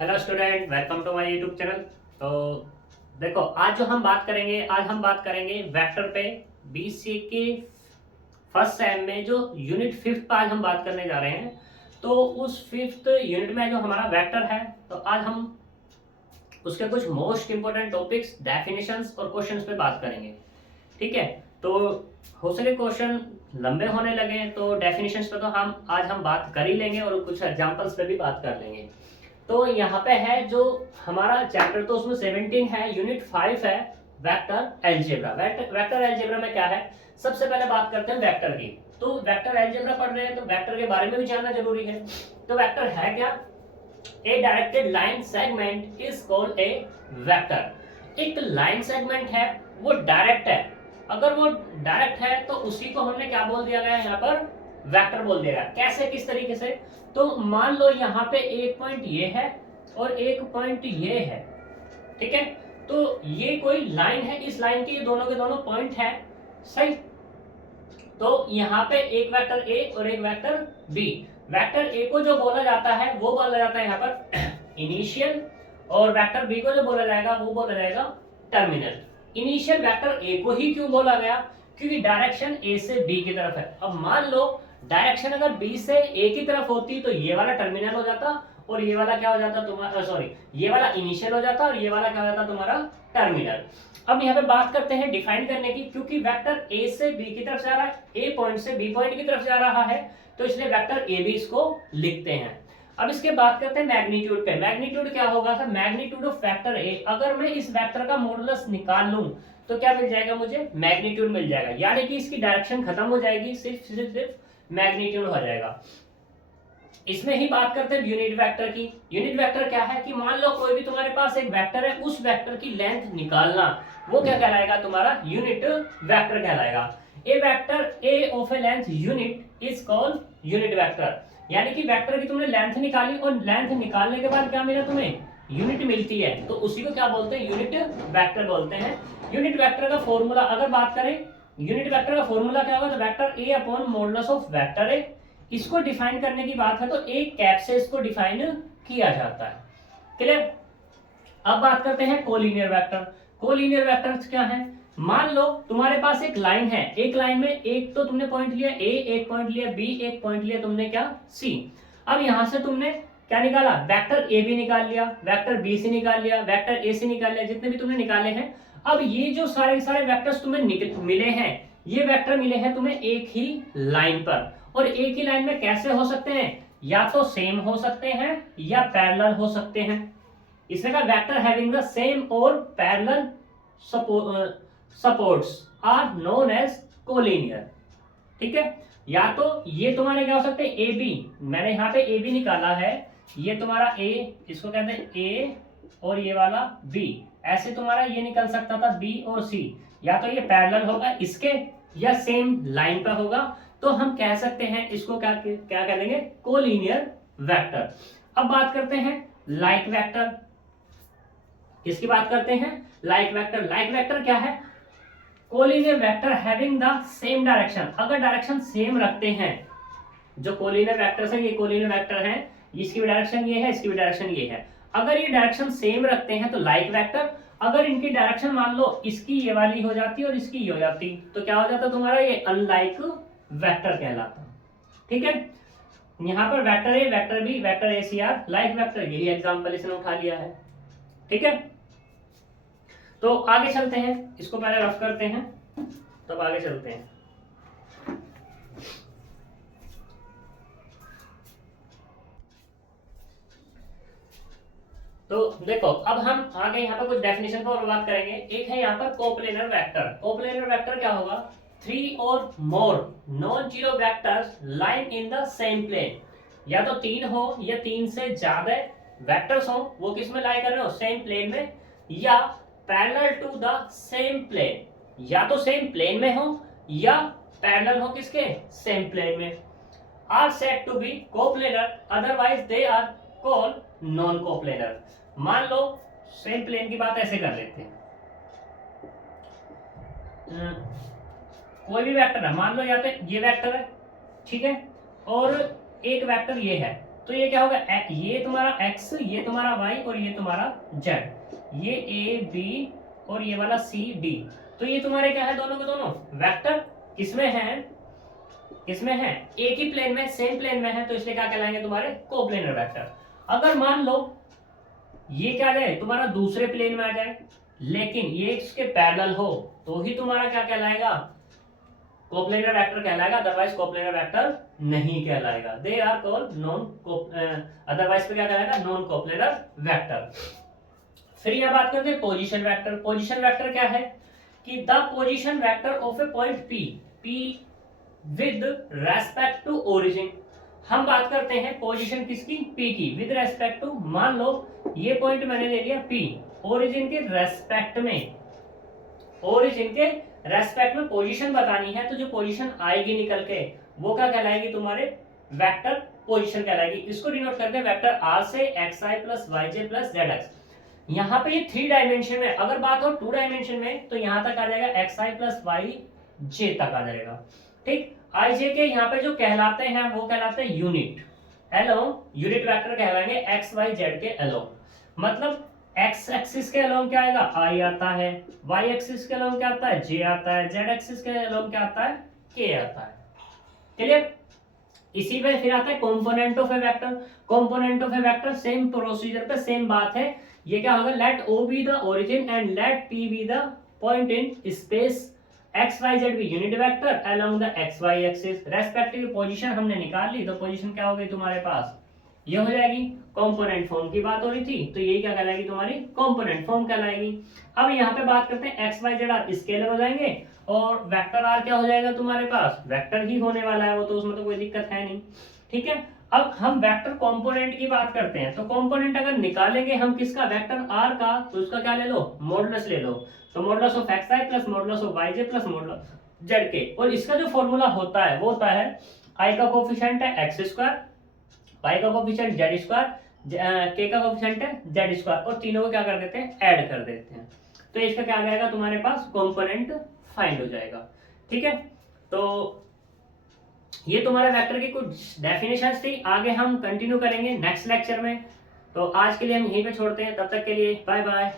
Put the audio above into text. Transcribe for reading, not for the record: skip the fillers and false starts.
Hello student, welcome to my YouTube channel. तो देखो, आज हम बात करेंगे वेक्टर पे। बीसीए के फर्स्ट सेम में जो यूनिट फिफ्थ पर आज हम बात करने जा रहे हैं। तो उस फिफ्थ यूनिट में जो हमारा वेक्टर है, तो आज हम उसके कुछ मोस्ट इंपोर्टेंट टॉपिक्स, डेफिनेशंस और क्वेश्चंस पे बात करेंगे। ठीक है। तो हो सके क्वेश्चन लंबे होने लगे तो डेफिनेशंस पे तो हम बात कर ही लेंगे और कुछ एग्जांपल्स पे भी बात कर लेंगे। तो यहाँ पे है जो हमारा चैप्टर, तो उसमें 17 है, यूनिट 5 है वेक्टर एलजेब्रा। वेक्टर एलजेब्रा में क्या है, सबसे पहले बात करते हैं वेक्टर की। तो वेक्टर एलजेब्रा पढ़ रहे हैं तो वेक्टर के बारे में भी जानना जरूरी है। तो वेक्टर है क्या? ए directed line segment is called a vector. एक लाइन सेगमेंट है, वो डायरेक्ट है। अगर वो डायरेक्ट है तो उसी को हमने क्या बोल दिया गया है, यहाँ पर वेक्टर बोल दिया गया। कैसे, किस तरीके से? तो मान लो यहाँ पे एक पॉइंट ये है और एक पॉइंट ये है। ठीक है। तो ये कोई लाइन है, इस लाइन के दोनों के दोनों पॉइंट है। सही। तो यहाँ पे एक वेक्टर ए और एक वेक्टर बी। वेक्टर ए को जो बोला जाता है वो बोला जाता है यहाँ पर इनिशियल, और वेक्टर बी को जो बोला जाएगा वो बोला जाएगा टर्मिनल। इनिशियल वेक्टर ए को ही क्यों बोला गया? क्योंकि डायरेक्शन ए से बी की तरफ है। अब मान लो डायरेक्शन अगर बी से ए की तरफ होती तो ये वाला टर्मिनल हो जाता और ये वाला क्या हो जाता तुम्हारा, सॉरी, ये वाला इनिशियल हो जाता और ये वाला क्या हो जाता तुम्हारा टर्मिनल। अब यहाँ पे बात करते हैं डिफाइन करने की। क्योंकि वेक्टर ए से बी की तरफ जा रहा है, ए पॉइंट से बी पॉइंट की तरफ जा रहा है, तो इसलिए वेक्टर ए बी इसको लिखते हैं। अब इसके बात करते हैं मैग्नीट्यूड पे। मैग्नीट्यूड क्या होगा sir? Magnitude of vector A. अगर मैं इस वेक्टर का मॉडुलस निकाल लूं तो क्या मिल जाएगा मुझे? मैग्नीट्यूड मिल जाएगा। यानी कि इसकी डायरेक्शन खत्म हो जाएगी, सिर्फ मैग्नीट्यूड हो जाएगा। इसमें ही बात करते हैं यूनिट वेक्टर की। यूनिट वेक्टर क्या है कि मान लो कोई भी तुम्हारे पास एक वेक्टर है, उस वेक्टर की लेंथ निकालना, वो क्या कहलाएगा? तुम्हारा यूनिट वेक्टर कहलाएगा। A vector a of a length unit is called unit vector. यानी कि वेक्टर की तुमने लेंथ निकाली और लेंथ निकालने के बाद क्या मिला तुम्हें? यूनिट मिलती है, तो उसी को क्या बोलते हैं? यूनिट वेक्टर बोलते हैं। यूनिट वेक्टर का फॉर्मूला अगर बात करें, यूनिट वेक्टर का फॉर्मूला क्या होगा? तो vector A upon modulus of vector A. इसको डिफाइन करने की बात है तो एक कैप से इसको डिफाइन किया जाता है। क्लियर? अब बात करते हैं कोलिनियर वेक्टर। कोलिनियर वेक्टर क्या है? मान लो तुम्हारे पास एक लाइन है, एक लाइन में एक तो तुमने पॉइंट लिया ए, एक पॉइंट लिया बी, एक पॉइंट लिया तुमने क्या? सी। अब यहां से तुमने क्या निकाला? वेक्टर ए बी निकाल लिया, वेक्टर बी सी निकाल लिया, वेक्टर ए सी निकाल लिया, जितने भी तुमने निकाले हैं। अब ये जो सारे सारे वेक्टर्स तुम्हें मिले हैं, ये वेक्टर मिले हैं तुम्हें एक ही लाइन पर। और एक ही लाइन में कैसे हो सकते हैं? या तो सेम हो सकते हैं या पैरेलल हो सकते हैं। इसने कहा वेक्टर हैविंग द सेम और parallel supports are known as collinear. ठीक है। या तो ये तुम्हारे क्या हो सकते हैं? ए बी, मैंने यहाँ पे ए बी निकाला है, ये तुम्हारा ए, इसको कहते हैं ए, और ये वाला बी। ऐसे तुम्हारा ये निकल सकता था बी और सी। या तो ये पैरेलल होगा इसके या सेम लाइन पर होगा, तो हम कह सकते हैं इसको क्या क्या कह देंगे? Collinear vector. अब बात करते हैं लाइक वेक्टर। किसकी बात करते हैं? Like vector. लाइक वेक्टर क्या है? Collinear vector having the same direction. अगर डायरेक्शन सेम रखते हैं, जो कोलिनियर वेक्टर्स हैं, ये कोलिनियर वेक्टर हैं, इसकी भी डायरेक्शन ये है, इसकी भी डायरेक्शन ये है। अगर ये डायरेक्शन सेम रखते हैं तो लाइक वेक्टर। अगर इनकी डायरेक्शन मान लो इसकी ये वाली हो जाती और इसकी ये हो जाती, तो क्या हो जाता तुम्हारा? ये अनलाइक वेक्टर कहलाता। ठीक है। यहाँ पर vector A, vector B, vector A C are like vector, यही एग्जांपल इसने उठा लिया है। ठीक है। तो आगे चलते हैं, इसको पहले रफ करते हैं तब आगे चलते हैं। तो देखो, अब हम आगे यहाँ पर कुछ डेफिनेशन पर बात करेंगे। एक है यहाँ पर कोप्लेनर वेक्टर। कोप्लेनर वेक्टर क्या होगा? थ्री और more non zero vectors line in the same plane. या तो तीन हो या तीन से ज्यादा वेक्टर्स हो, वो किस में लाई कर रहे हो? सेम प्लेन में, या parallel to the same plane. या तो सेम प्लेन में हो या पैरेलल हो किसके? सेम प्लेन में। Are said to be coplanar, otherwise they are called non coplanar. मान लो सेम प्लेन की बात ऐसे कर लेते हैं। कोई भी वेक्टर है, मान लो या तो ये वेक्टर है, ठीक है, और एक वेक्टर ये है। तो ये क्या होगा, ये तुम्हारा x, ये तुम्हारा y और ये तुम्हारा z, ये a b और ये वाला c d। तो ये तुम्हारे क्या है, दोनों के दोनों वेक्टर किसमें है, किसमें है, एक ही प्लेन में, सेम प्लेन में है, तो इसलिए क्या कहलाएंगे तुम्हारे कोप्लेनर वेक्टर। अगर मान लो ये क्या जाए तुम्हारा दूसरे प्लेन में आ जाए, लेकिन ये इसके पैरेलल हो, तो ही तुम्हारा क्या कहलाएगा, कोप्लेनर वेक्टर कहलाएगा, अदरवाइज कोप्लेनर वेक्टर नहीं कहलाएगा। They are called non, otherwise पे क्या कहलाएगा, नॉन कोप्लेनर वेक्टर। फिर यह बात करते हैं पोजीशन वेक्टर। पोजीशन वेक्टर क्या है कि the position vector of a point P, P with respect to origin. हम बात करते हैं पोजीशन किसकी, पी की, विद रेस्पेक्ट टू, मान लो ये पॉइंट मैंने ले लिया पी, ओरिजिन के रेस्पेक्ट में, ओरिजिन के रेस्पेक्ट में पोजीशन बतानी है, तो जो पोजीशन आएगी निकल के वो क्या कहलाएगी, तुम्हारे वेक्टर पोजीशन कहलाएगी। इसको डिनोट करते हैं वेक्टर आर से, x I plus Y J plus Z x. यहाँ पे ये 3 डायमेंशन में, अगर बात हो 2 डायमेंशन में तो यहाँ तक आ जाएगा एक्स आई प्लस वाई जे तक आ जाएगा, ठीक। आई जे के यहाँ पे जो कहलाते हैं वो कहलाते हैं यूनिट, एलोंग, यूनिट वेक्टर कहलाएंगे एक्स वाई जेड के एलोंग। मतलब एक्स एक्सिस के अलोंग क्या आएगा, आई आता है, वाई एक्सिस के अलोंग क्या आता है, जे आता है, जेड एक्सिस के अलोंग क्या आता है, के आता है। क्लियर। इसी पे फिर आता है component of a vector. Component of a vector same procedure पे सेम बात है। ये क्या होगा, let O be the origin and let P be the point in space, X Y Z be unit vector along the X Y axis. Respective position हमने निकाल ली, तो position क्या हो गई तुम्हारे पास, ये हो जाएगी। कंपोनेंट फॉर्म की बात हो रही थी, तो यही क्या कहलाएगी, तुम्हारी कंपोनेंट फॉर्म कहलाएगी। अब यहाँ पे बात करते हैं X Y Z are scalar हो जाएंगे, और वेक्टर आर क्या हो जाएगा तुम्हारे पास, वेक्टर ही होने वाला है वो, तो उसमें तो कोई दिक्कत है नहीं, ठीक है। अब हम वेक्टर कंपोनेंट की बात करते हैं, तो कंपोनेंट अगर निकालेंगे हम किसका, वेक्टर आर का, तो उसका क्या ले लो, मॉडुलस ले लो। तो modulus of X I plus modulus of Y J plus modulus Z के, और इसका जो फॉर्मूला होता है वो होता है आई का कोफिशिएंट है एक्स स्क्वायर, वाई का कोफिशिएंट जेड स्क्वायर, के का कोफिशिएंट है जेड स्क्वायर, और तीनों को क्या कर देते हैं, ऐड कर देते हैं। तो इसका क्या आ जाएगा तुम्हारे पास, कंपोनेंट फाइंड हो जाएगा, ठीक है। तो ये तुम्हारे वेक्टर की कुछ डेफिनेशंस थी, आगे हम कंटिन्यू करेंगे नेक्स्ट लेक्चर में। तो आज के लिए हम यहीं पे छोड़ते हैं, तब तक के लिए बाय बाय।